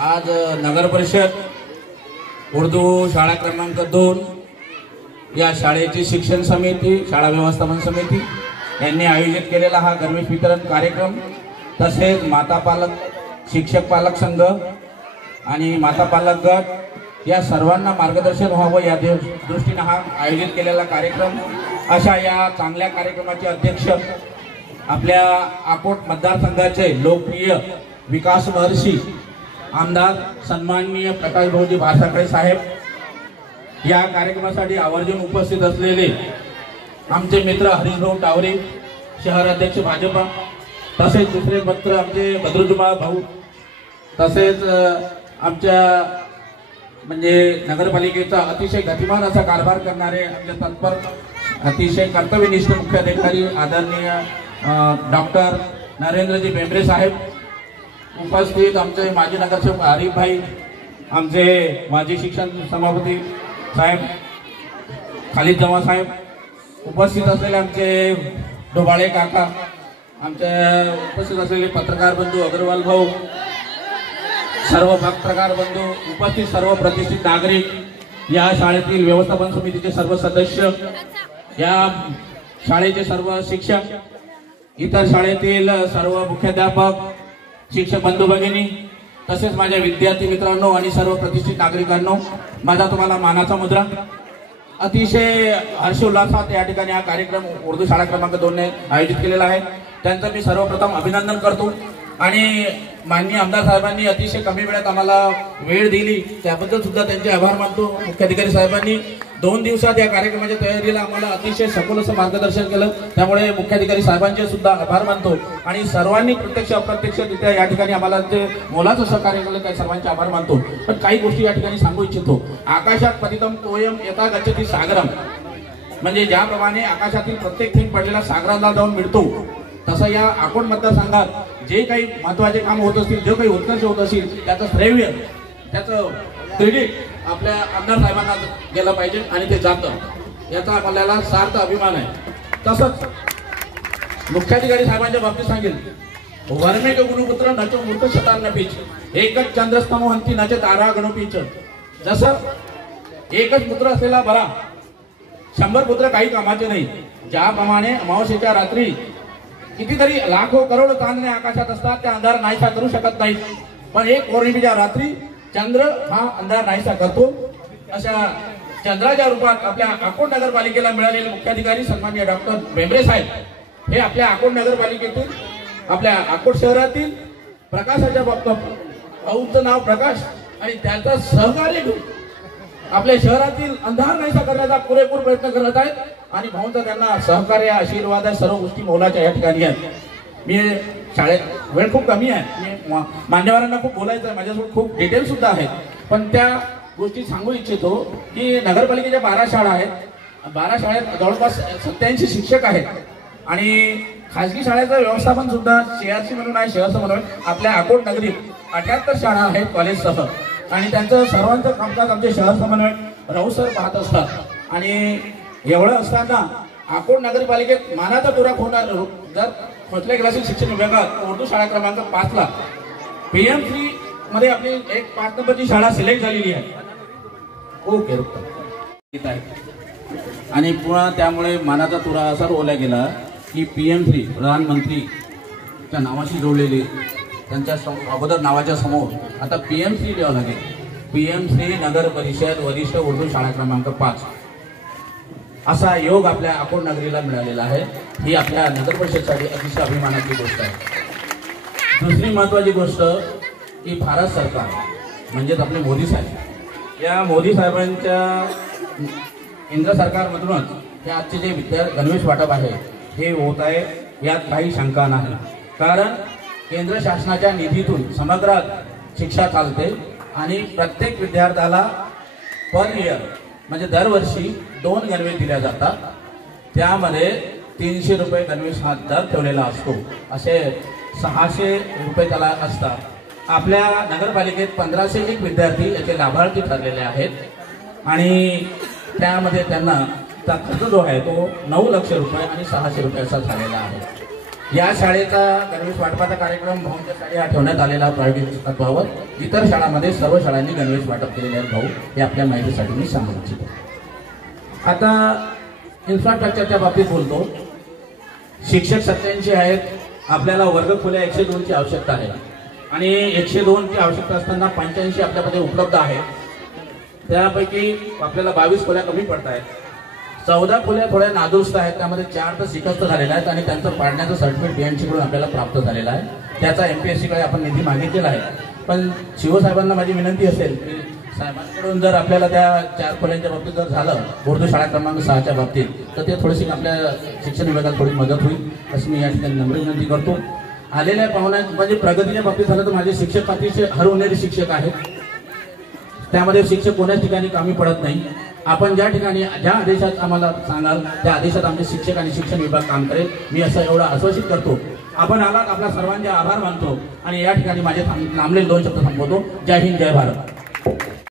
आज नगर परिषद उर्दू शाळा क्रमांक 2 या शाळेची शिक्षण समिती, शाळा व्यवस्थापन समिती यांनी आयोजित केलेला हा गणवेश वितरण कार्यक्रम, तसेच माता पालक, शिक्षक पालक संघ आणि माता पालक गट या सर्वांना मार्गदर्शन व्हावं या दृष्टीने हा आयोजित केलेला कार्यक्रम। अशा या चांगल्या कार्यक्रमाचे अध्यक्ष आपल्या अकोट मतदारसंघाचे लोकप्रिय विकास महर्षी आमदार सन्माननीय प्रकाश भाऊजी भासाकडे साहेब, या कार्यक्रमासाठी आवर्जून उपस्थित असलेले आमचे मित्र हरीशभाऊ टावरे, शहर अध्यक्ष भाजपा, तसेच दुसरे मित्र आमचे बद्रुजुमा भाऊ, तसेच आमच्या म्हणजे नगरपालिकेचा अतिशय गतिमान असा कारभार करणारे आपले तत्पर अतिशय कर्तव्यनिष्ठ मुख्याधिकारी आदरणीय डॉक्टर नरेंद्रजी बेंबरे साहेब, उपस्थित आमचे माजी नगरसेवक आरिफ भाई, आमचे माजी शिक्षण सभापती साहेब खालिद जमा साहेब, उपस्थित असलेले आमचे डोबाळे काका, आमच्या उपस्थित असलेले पत्रकार बंधू अग्रवाल भाऊ, सर्व पत्रकार बंधू, उपस्थित सर्व प्रतिष्ठित नागरिक, या शाळेतील व्यवस्थापन समितीचे सर्व सदस्य, या शाळेचे सर्व शिक्षक, इतर शाळेतील सर्व मुख्याध्यापक, शिक्षक बंधू भगिनी, तसेच माझ्या विद्यार्थी मित्रांनो आणि सर्व प्रतिष्ठित नागरिकांनो, माझा तुम्हाला मानाचा मुद्रा। अतिशय हर्षोल्लासात या ठिकाणी हा कार्यक्रम उर्दू शाळा क्रमांक 2 ने आयोजित केलेला आहे। त्यांचं मी सर्वप्रथम अभिनंदन करतो आणि माननीय आमदार साहेबांनी अतिशय कमी वेळात आम्हाला वेळ दिली त्याबद्दल सुद्धा त्यांचे आभार मानतो। मुख्याधिकारी साहेबांनी 2 दिवसात या कार्यक्रमाच्या तयारीला आम्हाला अतिशय सखोल असं मार्गदर्शन केलं, त्यामुळे मुख्याधिकारी साहेबांचे सुद्धा आभार मानतो आणि सर्वांनी प्रत्यक्ष अप्रत्यक्षरित्या या ठिकाणी आम्हाला जे मोलाचं सहकार्य केलं त्या सर्वांचे आभार मानतो। पण काही गोष्टी या ठिकाणी सांगू इच्छितो। आकाशात पतितम तोयम यथा गच्छति सागरम, म्हणजे ज्याप्रमाणे आकाशातील प्रत्येक थेंब पडलेला सागराला जाऊन मिळतो, तसं या अकोट मतदारसंघात जे काही महत्त्वाचे काम होत असतील, जे काही उत्कर्ष होत असेल, त्याचं श्रेय, त्याचं क्रेडिट आपल्या आमदार साहेबांना गेलं पाहिजे आणि ते जातं, याचा आपल्याला सार्थ अभिमान आहे। तसंच मुख्याधिकारी साहेबांच्या बाबतीत सांगेल, वर्मेक गुरुपुत्र नच मूर्त शतान पीच, एकच चंद्रस्तमो हंती नच तारा गणपीच। जसं एकच पुत्र असलेला बरा, 100 पुत्र काही कामाचे नाही, ज्याप्रमाणे अमावस्येच्या रात्री कितीतरी लाखो करोड चांदणे आकाशात असतात, त्या अंधार नाहीसा करू शकत नाही, पण एक पौर्णिमेच्या रात्री चंद्र हा अंधार नाहीसा करतो। अशा चंद्राच्या रूपात आपल्या अकोट नगरपालिकेला मिळालेले मुख्याधिकारी सन्माननीय डॉक्टर बेंबरे साहेब हे आपल्या अकोट नगरपालिकेतील, आपल्या अकोट शहरातील प्रकाशाच्या बाबतीत, भाऊचं नाव प्रकाश आणि त्याचा सहकार्य घेऊन आपल्या शहरातील अंधार नाहीसा करण्याचा पुरेपूर प्रयत्न करत आहेत आणि भाऊंचा त्यांना सहकार्य, आशीर्वाद आहे, सर्व गोष्टी मोलाच्या या ठिकाणी आहेत। मी शाळेत वेळ खूप कमी आहे, मी मान्यवरांना खूप बोलायचं आहे, माझ्यासोबत खूप डिटेल सुद्धा आहेत, पण त्या गोष्टी सांगू इच्छितो की नगरपालिकेच्या 12 शाळा आहेत, 12 शाळेत जवळपास 87 शिक्षक आहेत आणि खाजगी शाळेचं व्यवस्थापन सुद्धा CRC म्हणून आहे, शहर समन्वय। आपल्या अकोट नगरीत 78 शाळा आहेत कॉलेजसह आणि त्यांचं सर्वांचं कामकाज आमचे शहर समन्वय राऊत सर पाहत असतात आणि एवढं असताना अकोट नगरपालिकेत मानाचा तुरा होणार जर खोचल्या क्लासिक शिक्षण विभागात उर्दू शाळा क्रमांक 5 ला PM3 मध्ये आपली एक 5 नंबरची शाळा सिलेक्ट झालेली आहे। ओके आणि पुन्हा त्यामुळे मानाचा तुरा असा रोवला गेला की PM3 प्रधानमंत्रीच्या नावाशी जोडलेली, त्यांच्या अगोदर नावाच्या समोर आता PM3 लिहावं लागेल, PM3 नगर परिषद वरिष्ठ उर्दू शाळा क्रमांक 5 असा योग आपल्या अकोट नगरीला मिळालेला आहे। ही आपल्या नगर परिषदेसाठी अतिशय अभिमानाची गोष्ट आहे। दुसरी महत्त्वाची गोष्ट की भारत सरकार म्हणजेच आपले मोदी साहेब, या मोदी साहेबांच्या केंद्र सरकारमधूनच हे आजचे जे गणवेश वाटप आहे हे होत आहे, यात काही शंका नाही, कारण केंद्र शासनाच्या निधीतून समग्र शिक्षा चालते आणि प्रत्येक विद्यार्थ्याला पर इयर म्हणजे दरवर्षी 2 गणवेश दिल्या जातात, त्यामध्ये 300 रुपये गणवेश हा दर ठेवलेला असतो, असे 600 रुपये त्याला असतात। आपल्या नगरपालिकेत 1501 विद्यार्थी याचे लाभार्थी ठरलेले आहेत आणि त्यामध्ये त्यांना खर्च जो आहे तो 9 लाख रुपये आणि 600 रुपये असा झालेला आहे। या शाळेचा गणवेश वाटपाचा कार्यक्रम भाऊंच्या शाळे हा ठेवण्यात आलेला प्रायोगिक तत्वावर इतर शाळांमध्ये सर्व शाळांनी गणवेश वाटप केलेले आहेत भाऊ, हे आपल्या माहितीसाठी मी सांगू इच्छितो. आता इन्फ्रास्ट्रक्चरच्या बाबतीत बोलतो. शिक्षक 87 आहेत. आपल्याला वर्गखोल्या 102ची आवश्यकता आहे आणि 102ची आवश्यकता असताना 85 आपल्यामध्ये उपलब्ध आहेत. त्यापैकी आपल्याला 22 खोल्या कमी पडत आहेत. 14 खोल्या थोड्या नादुरुस्त आहेत. त्यामध्ये 4 तर शिकस्त झालेल्या आहेत आणि त्यांचं पाडण्याचं सर्टिफिकेट बीएनसीकडून आपल्याला प्राप्त झालेला आहे. त्याचा MPSCकडे आपण निधी मागितलेला आहे. पण शिवसाहेबांना माझी विनंती असेल की साहेबांकडून जर आपल्याला त्या 4 खोल्यांच्या बाबतीत जर झालं उर्दू शाळा क्रमांक 6च्या बाबतीत, तर ते थोडीशी आपल्या शिक्षण विभागाला थोडी मदत होईल अशी मी या ठिकाणी नम्र विनंती करतो. आलेल्या पाहुण्या म्हणजे प्रगतीच्या बाबतीत झालं तर माझे शिक्षक अतिशय हरवणारे शिक्षक आहेत. त्यामध्ये शिक्षक कोण्याच ठिकाणी कमी पडत नाही. आपण ज्या ठिकाणी ज्या आदेशात आम्हाला सांगाल त्या आदेशात आमचे शिक्षक आणि शिक्षण विभाग काम करेल. मी असं एवढं आश्वासित करतो. आपण आलात, आपला सर्वांचे आभार मानतो आणि या ठिकाणी माझे लांबलेले 2 शब्द संपवतो. जय हिंद, जय भारत.